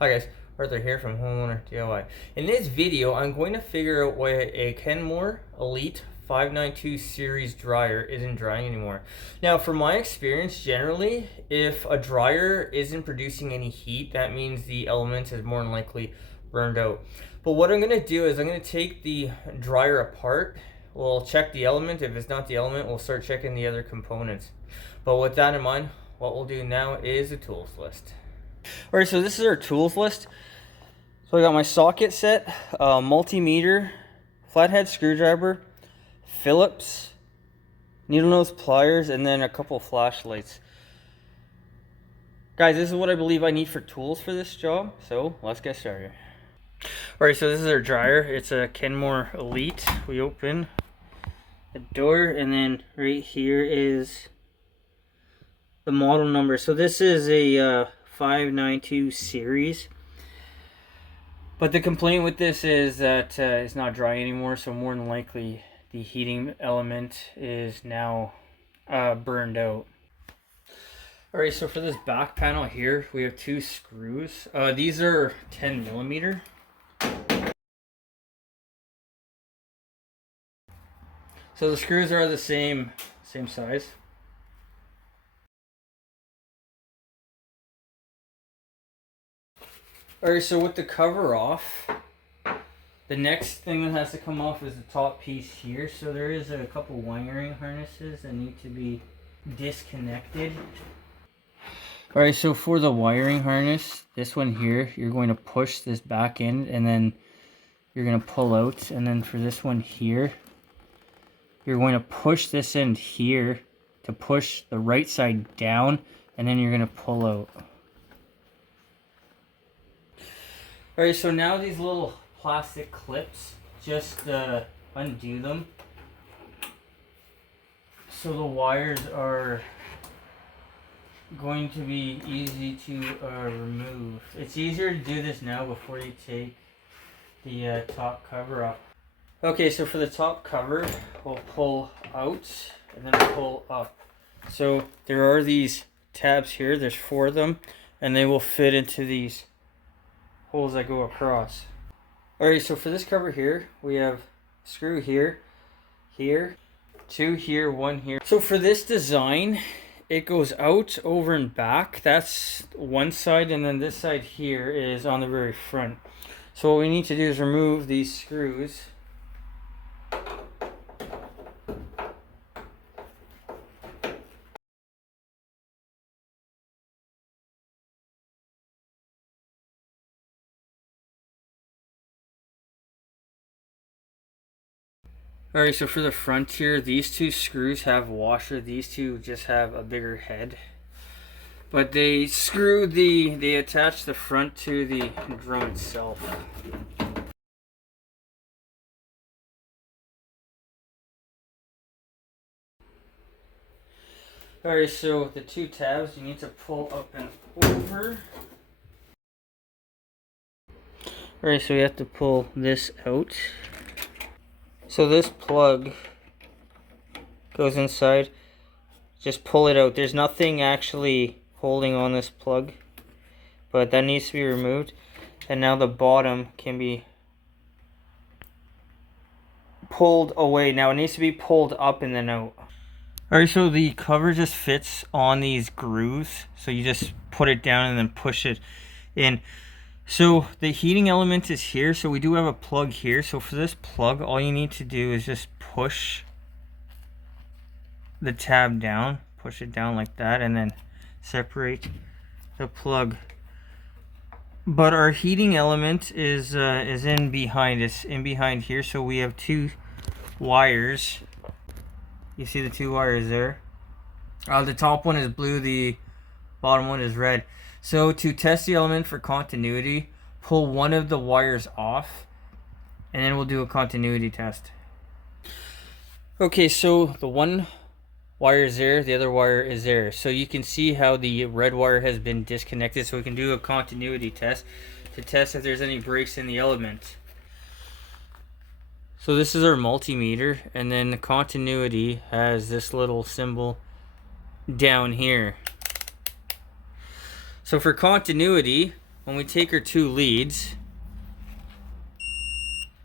Hi guys, Arthur here from Homeowner DIY. In this video, I'm going to figure out why a Kenmore Elite 592 series dryer isn't drying anymore. Now, from my experience, generally, if a dryer isn't producing any heat, that means the element is more than likely burned out. But what I'm going to do is I'm going to take the dryer apart. We'll check the element. If it's not the element, we'll start checking the other components. But with that in mind, what we'll do now is a tools list. Alright, so this is our tools list. So I got my socket set, multimeter, flathead screwdriver, Phillips, needle nose pliers, and then a couple flashlights. Guys, this is what I believe I need for tools for this job, so let's get started. Alright, so this is our dryer. It's a Kenmore Elite. We open the door, and then right here is the model number. So this is a 592 series. But the complaint with this is that it's not dry anymore, so more than likely the heating element is now burned out. Alright, so for this back panel here, we have two screws. These are 10 millimeter. So the screws are the same size. Alright, so with the cover off, the next thing that has to come off is the top piece here. So there is a couple wiring harnesses that need to be disconnected. Alright, so for the wiring harness, this one here, you're going to push this back in and then you're going to pull out. And then for this one here, you're going to push this end here to push the right side down, and then you're going to pull out. Alright, so now these little plastic clips, just undo them. So the wires are going to be easy to remove. It's easier to do this now before you take the top cover off. Okay, so for the top cover, we'll pull out and then pull up. So there are these tabs here, there's 4 of them, and they will fit into these holes that go across. Alright, so for this cover here, we have screw here, here, 2 here, 1 here. So for this design, it goes out, over, and back. That's one side, and then this side here is on the very front. So what we need to do is remove these screws. Alright, so for the front here, these 2 screws have washer. These 2 just have a bigger head. But they attach the front to the drum itself. Alright, so the 2 tabs you need to pull up and over. Alright, so you have to pull this out. So this plug goes inside. Just pull it out. There's nothing actually holding on this plug, but that needs to be removed. And now the bottom can be pulled away. Now it needs to be pulled up and then out. Alright, so the cover just fits on these grooves. So you just put it down and then push it in. So the heating element is here, so we do have a plug here. So for this plug, all you need to do is just push the tab down, push it down like that, and then separate the plug. But our heating element is in behind. It's in behind here, so we have 2 wires. You see the 2 wires there? The top one is blue, the bottom one is red. So to test the element for continuity, pull one of the wires off, and then we'll do a continuity test. Okay, so the one wire is there, the other wire is there. So you can see how the red wire has been disconnected, so we can do a continuity test to test if there's any breaks in the element. So this is our multimeter, and then the continuity has this little symbol down here. So for continuity, when we take our two leads,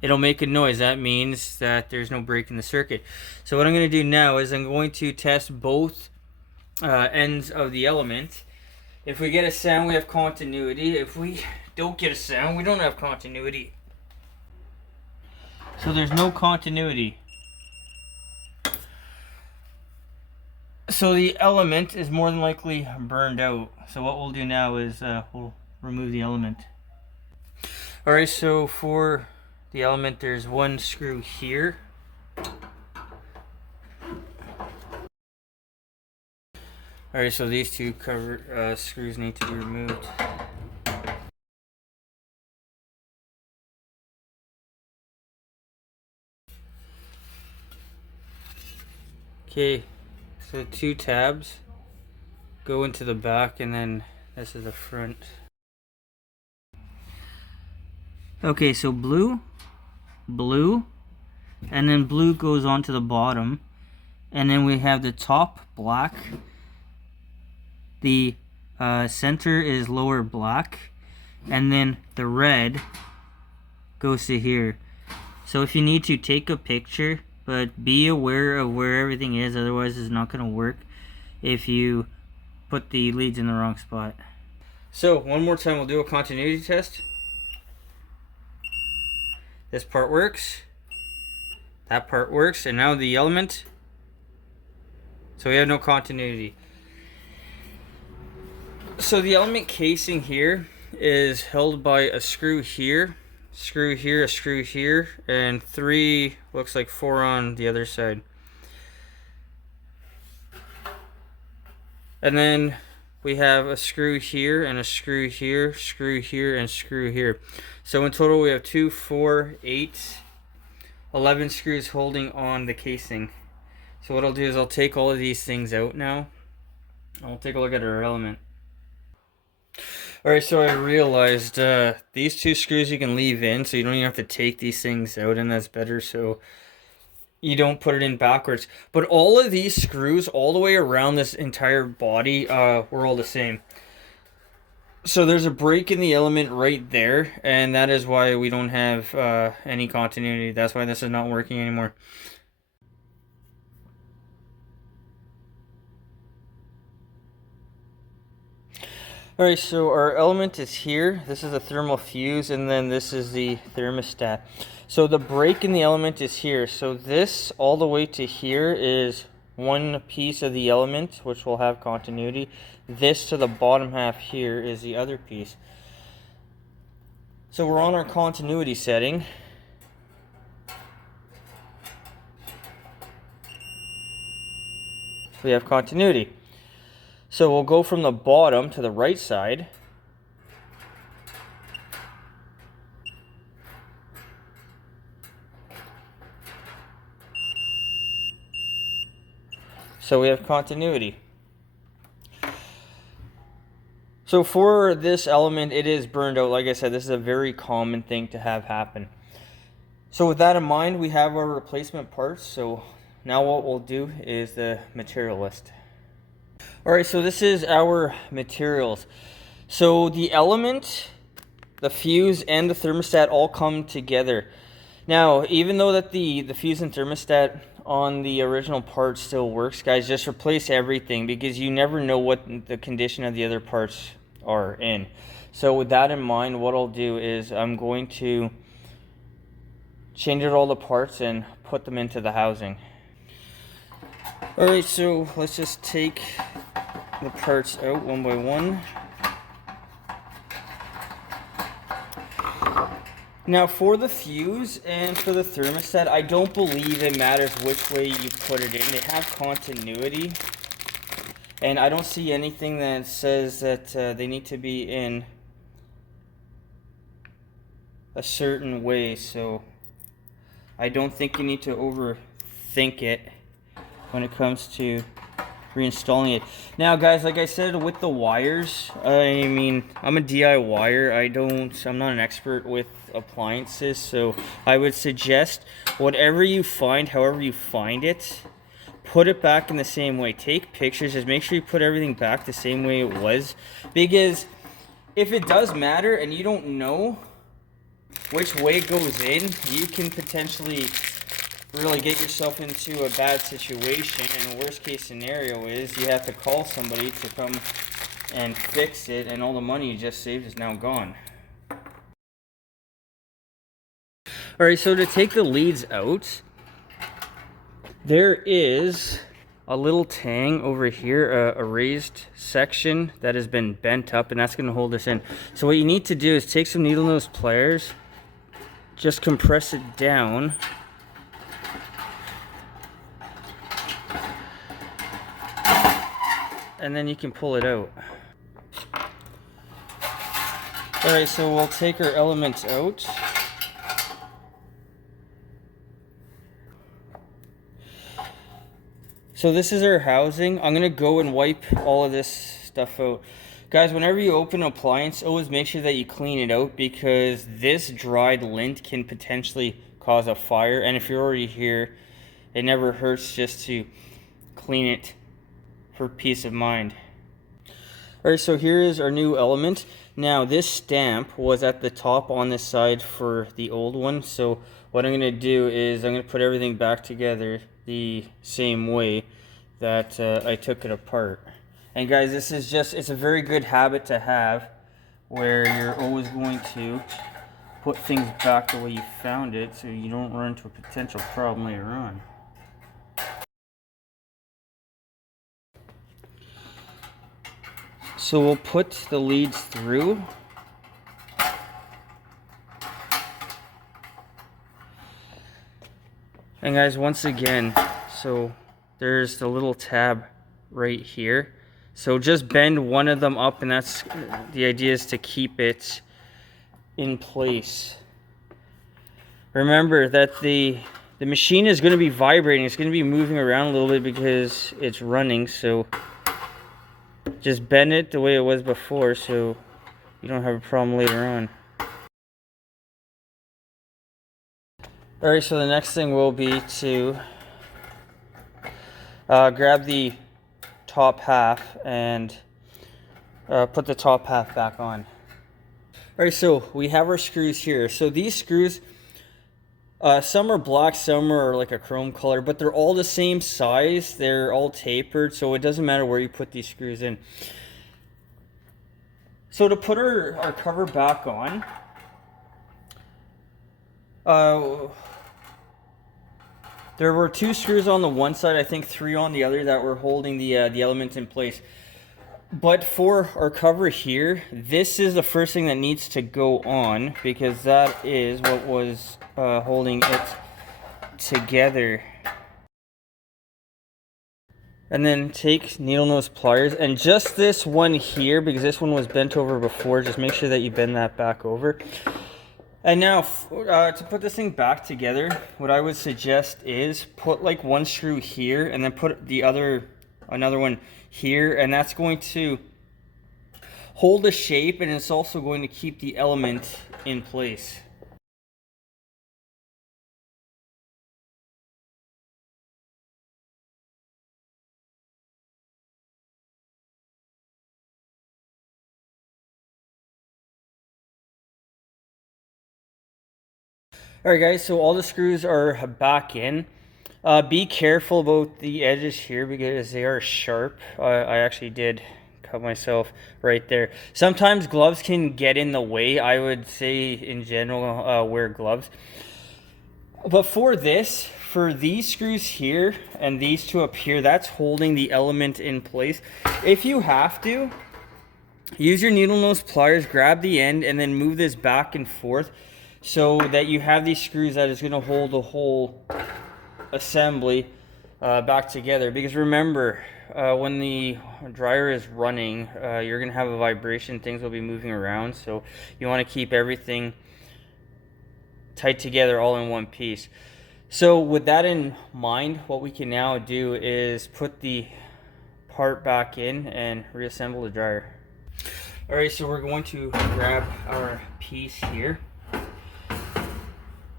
it'll make a noise. That means that there's no break in the circuit. So what I'm going to do now is I'm going to test both ends of the element. If we get a sound, we have continuity. If we don't get a sound, we don't have continuity. So there's no continuity. So the element is more than likely burned out. So what we'll do now is we'll remove the element. Alright, so for the element, there's one screw here. Alright, so these two screws need to be removed. Okay, so 2 tabs go into the back, and then this is the front. Okay, so blue, and then blue goes onto the bottom, and then we have the top black. The center is lower black, and then the red goes to here. So if you need to, take a picture, but be aware of where everything is, otherwise it's not going to work if you put the leads in the wrong spot. So one more time, we'll do a continuity test. This part works, that part works, and now the element. So we have no continuity. So the element casing here is held by a screw here, a screw here, and 3, looks like 4 on the other side. And then we have a screw here, and a screw here, screw here, and screw here. So in total we have 2, 4, 8, 11 screws holding on the casing. So what I'll do is I'll take all of these things out now. I'll take a look at our element. Alright, so I realized these 2 screws you can leave in, so you don't even have to take these things out, and that's better so you don't put it in backwards. But all of these screws all the way around this entire body were all the same. So there's a break in the element right there, and that is why we don't have any continuity. That's why this is not working anymore. Alright, so our element is here. This is a thermal fuse, and then this is the thermostat. So the break in the element is here. So this all the way to here is one piece of the element, which will have continuity. This to the bottom half here is the other piece. So we're on our continuity setting. We have continuity. So we'll go from the bottom to the right side. So we have continuity. So for this element, it is burned out. Like I said, this is a very common thing to have happen. So with that in mind, we have our replacement parts. So now what we'll do is the material list. Alright, so this is our materials. So the element, the fuse, and the thermostat all come together. Now, even though that the fuse and thermostat on the original part still works, guys, just replace everything, because you never know what the condition of the other parts are in. So with that in mind, what I'll do is I'm going to change out all the parts and put them into the housing. Alright, so let's just take the parts out one by one. Now for the fuse and for the thermostat, I don't believe it matters which way you put it in. They have continuity, and I don't see anything that says that they need to be in a certain way, so I don't think you need to overthink it when it comes to reinstalling it. Now guys, like I said, with the wires, I mean, I'm a DIYer. I'm not an expert with appliances, so I would suggest whatever you find, however you find it, put it back in the same way. Take pictures, just make sure you put everything back the same way it was, because if it does matter and you don't know which way it goes in, you can potentially really get yourself into a bad situation. And the worst case scenario is you have to call somebody to come and fix it, and all the money you just saved is now gone. Alright, so to take the leads out, there is a little tang over here, a raised section that has been bent up, and that's going to hold this in. So what you need to do is take some needle nose pliers, just compress it down, and then you can pull it out. Alright, so we'll take our elements out. So this is our housing. I'm gonna go and wipe all of this stuff out. Guys, whenever you open an appliance, always make sure that you clean it out, because this dried lint can potentially cause a fire. And if you're already here, it never hurts just to clean it for peace of mind. Alright, so here is our new element. Now this stamp was at the top on this side for the old one. So what I'm gonna do is I'm gonna put everything back together the same way that I took it apart. And guys, this is just, it's a very good habit to have, where you're always going to put things back the way you found it so you don't run into a potential problem later on. So we'll put the leads through. And guys, once again, so there's the little tab right here. So just bend one of them up, and that's the idea, is to keep it in place. Remember that the machine is going to be vibrating. It's going to be moving around a little bit because it's running. So just bend it the way it was before so you don't have a problem later on. Alright, so the next thing will be to grab the top half and put the top half back on. Alright, so we have our screws here. So these screws, some are black, some are like a chrome color, but they're all the same size. They're all tapered, so it doesn't matter where you put these screws in. So to put our cover back on, there were 2 screws on the one side, I think 3 on the other, that were holding the element in place. But for our cover here, this is the first thing that needs to go on, because that is what was holding it together. And then take needle nose pliers, and just this one here, because this one was bent over before, just make sure that you bend that back over. And now, to put this thing back together, what I would suggest is put like one screw here, and then put another one here, and that's going to hold the shape, and it's also going to keep the element in place. Alright guys, so all the screws are back in. Be careful about the edges here because they are sharp. I actually did cut myself right there. Sometimes gloves can get in the way. I would say in general wear gloves. But for these screws here and these 2 up here, that's holding the element in place. If you have to, use your needle nose pliers, grab the end, and then move this back and forth, so that you have these screws that is going to hold the whole assembly back together. Because remember, when the dryer is running, you're going to have a vibration, things will be moving around, so you want to keep everything tight together all in one piece. So with that in mind, what we can now do is put the part back in and reassemble the dryer. Alright, so we're going to grab our piece here.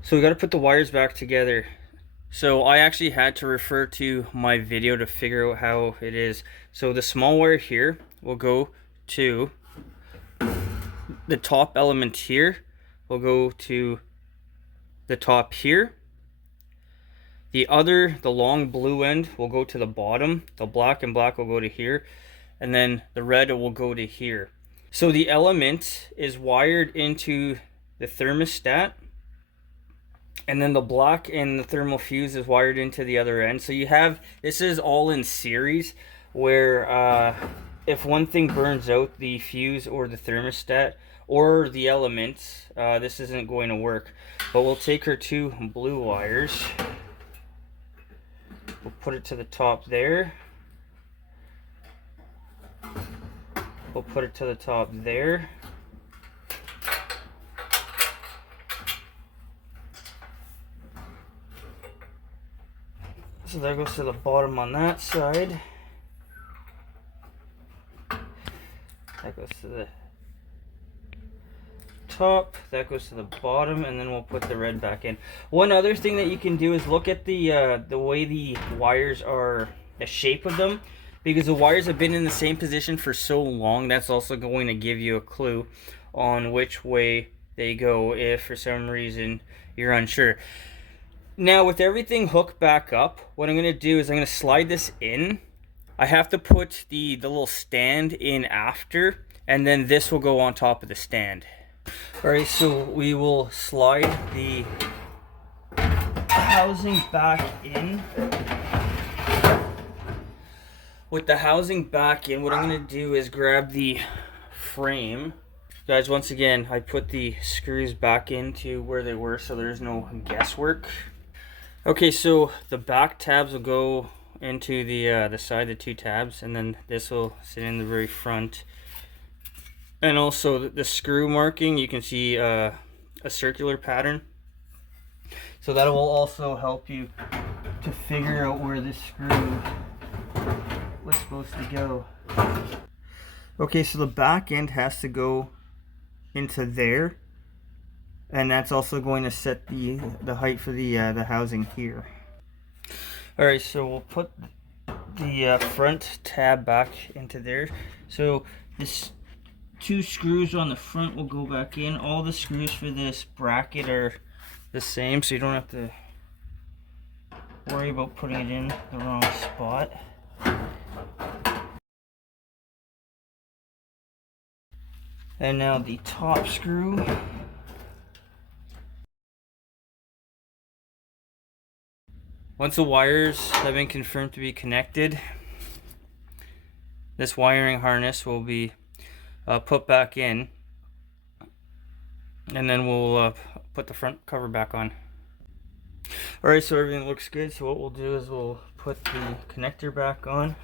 So we got to put the wires back together. So I actually had to refer to my video to figure out how it is. So the small wire here will go to the top element here will go to the top here. The long blue end will go to the bottom. The black and black will go to here. And then the red will go to here. So the element is wired into the thermostat. And then the black and the thermal fuse is wired into the other end. So you have, this is all in series, where if one thing burns out, the fuse or the thermostat or the element, this isn't going to work. But we'll take our two blue wires. We'll put it to the top there. We'll put it to the top there. So that goes to the bottom on that side. That goes to the top, that goes to the bottom, and then we'll put the red back in. One other thing that you can do is look at the way the wires are, the shape of them, because the wires have been in the same position for so long. That's also going to give you a clue on which way they go if for some reason you're unsure. Now with everything hooked back up, what I'm going to do is I'm going to slide this in. I have to put the little stand in after, and then this will go on top of the stand. Alright, so we will slide the housing back in. With the housing back in, what I'm going to do is grab the frame. Guys, once again, I put the screws back into where they were so there's no guesswork. Okay, so the back tabs will go into the side, the two tabs, and then this will sit in the very front. And also the screw marking, you can see a circular pattern. So that will also help you to figure out where this screw was supposed to go. Okay, so the back end has to go into there. And that's also going to set the height for the housing here. Alright, so we'll put the front tab back into there. So this two screws on the front will go back in. All the screws for this bracket are the same, so you don't have to worry about putting it in the wrong spot. And now the top screw. Once the wires have been confirmed to be connected, this wiring harness will be put back in, and then we'll put the front cover back on. Alright, so everything looks good, so what we'll do is we'll put the connector back on.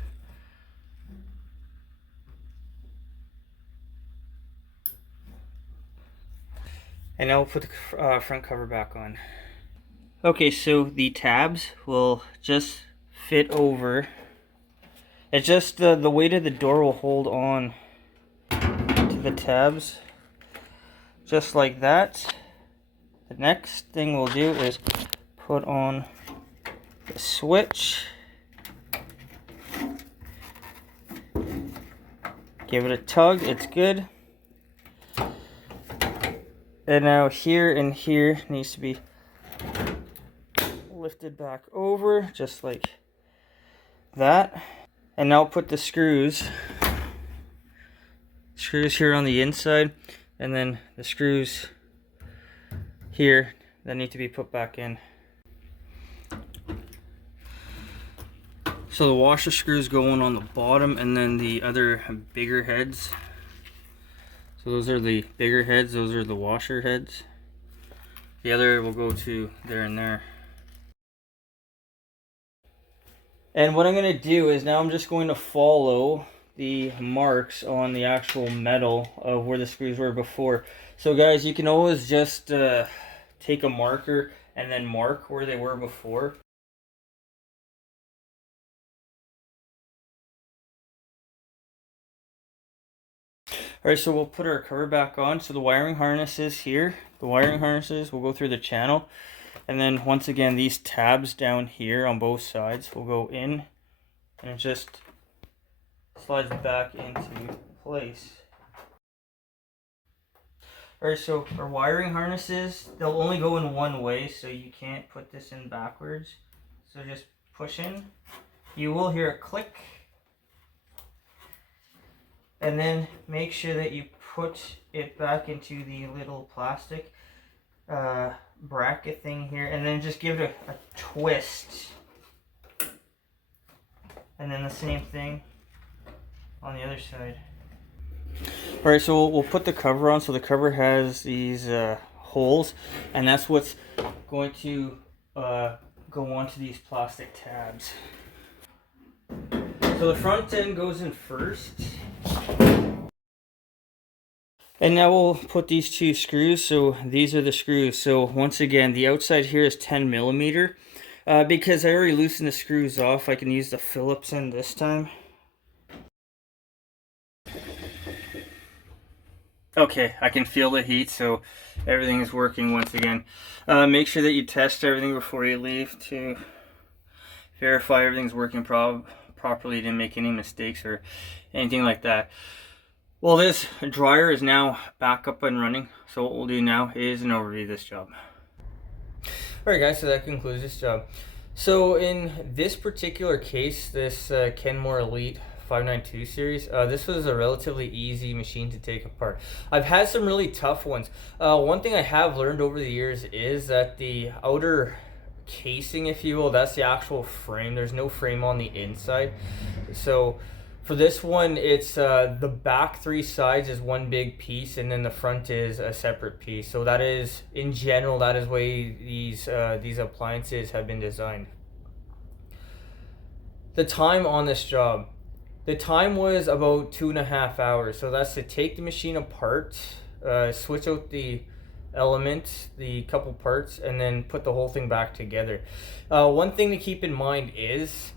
And now we'll put the front cover back on. Okay, so the tabs will just fit over. It's just the weight of the door will hold on to the tabs, just like that. The next thing we'll do is put on the switch. Give it a tug, it's good. And now here and here needs to be lifted back over, just like that. And now put the screws here on the inside, and then the screws here that need to be put back in. So the washer screws go on the bottom, and then the other bigger heads. So those are the bigger heads, those are the washer heads. The other will go to there and there. And what I'm going to do is now I'm just going to follow the marks on the actual metal of where the screws were before. So guys, you can always just take a marker and then mark where they were before. Alright, so we'll put our cover back on. So the wiring harnesses here, the wiring harnesses will go through the channel. And then once again, these tabs down here on both sides will go in, and it just slides back into place. Alright, so our wiring harnesses, they'll only go in one way, so you can't put this in backwards. So just push in. You will hear a click. And then make sure that you put it back into the little plastic bracket thing here, and then just give it a twist. And then the same thing on the other side. Alright, so we'll put the cover on. So the cover has these holes, and that's what's going to go onto these plastic tabs. So the front end goes in first. And now we'll put these two screws. So these are the screws. So once again, the outside here is 10 millimeter. Because I already loosened the screws off, I can use the Phillips end this time. Okay, I can feel the heat, so everything is working once again. Make sure that you test everything before you leave to verify everything's working properly, didn't make any mistakes or anything like that. Well, this dryer is now back up and running, so what we'll do now is an overview of this job. Alright guys, so that concludes this job. So in this particular case, this Kenmore Elite 592 series, this was a relatively easy machine to take apart. I've had some really tough ones. One thing I have learned over the years is that the outer casing, if you will, that's the actual frame. There's no frame on the inside. So for this one, it's the back three sides is one big piece, and then the front is a separate piece. So that is, in general, that is the way these appliances have been designed. The time on this job, the time was about 2.5 hours. So that's to take the machine apart, switch out the element, the couple parts, and then put the whole thing back together. One thing to keep in mind is,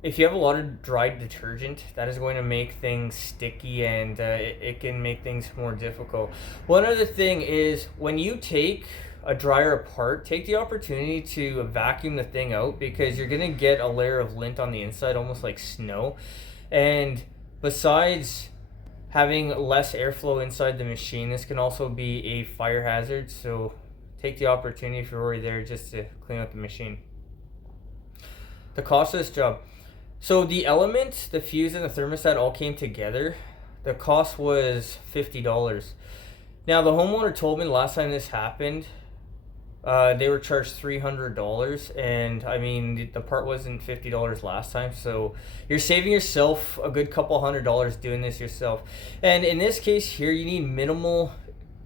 if you have a lot of dried detergent, that is going to make things sticky, and it can make things more difficult. One other thing is, when you take a dryer apart, take the opportunity to vacuum the thing out, because you're going to get a layer of lint on the inside, almost like snow. And besides having less airflow inside the machine, this can also be a fire hazard. So take the opportunity, if you're already there, just to clean up the machine. The cost of this job. So the element, the fuse, and the thermostat all came together. The cost was $50. Now the homeowner told me the last time this happened, they were charged $300, and I mean the part wasn't $50 last time, so you're saving yourself a good couple $100 doing this yourself. And in this case here, you need minimal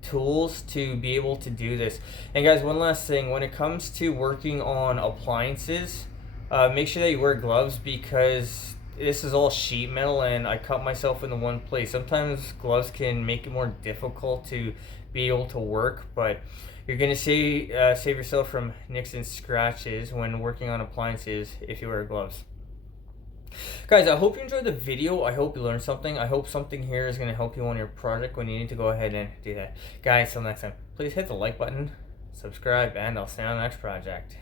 tools to be able to do this. And guys, one last thing, when it comes to working on appliances, make sure that you wear gloves, because this is all sheet metal and I cut myself in the one place. Sometimes gloves can make it more difficult to be able to work, but you're going to save yourself from nicks and scratches when working on appliances if you wear gloves. Guys, I hope you enjoyed the video. I hope you learned something. I hope something here is going to help you on your project when you need to go ahead and do that. Guys, till next time, please hit the like button, subscribe, and I'll see you on the next project.